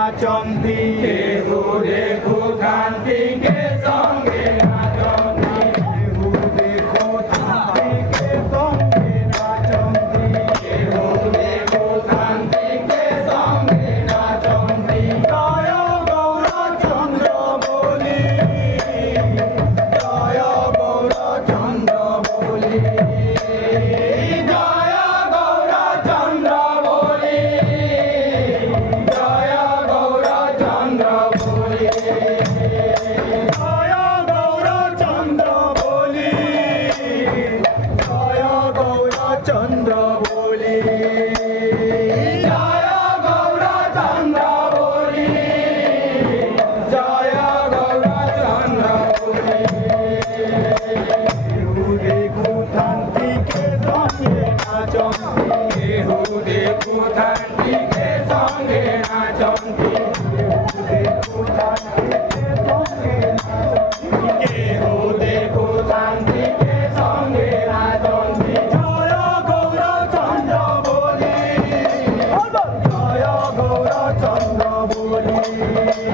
নাচন্তি কেহু দেখু কান্তিকে সঙ্গে নাচন্তি কেহু দেখো কান্তিকে সঙ্গে নাচন্তি কেহু দেখু কান্তিকে সঙ্গে নাচন্তি জয় গৌরচন্দ্র বলি জয় গৌরচন্দ্র বলি জয় গৌরচন্দ্র বলি জয় গৌরচন্দ্র বলি জয় গৌরচন্দ্র বলি জয় গৌরচন্দ্র বলি জয় গৌরচন্দ্র বলি জয় গৌরচন্দ্র বলি কেহু দেখু কান্তিকে সঙ্গে নাচন্তি কেহু দেখু কান্তিকে সঙ্গে নাচন্তি দেখু কান্তিকে সঙ্গে নাচন্তি কেহু দেখু কান্তিকে সঙ্গে নাচন্তি জয় গৌরচন্দ্র বলি জয় গৌরচন্দ্র বলি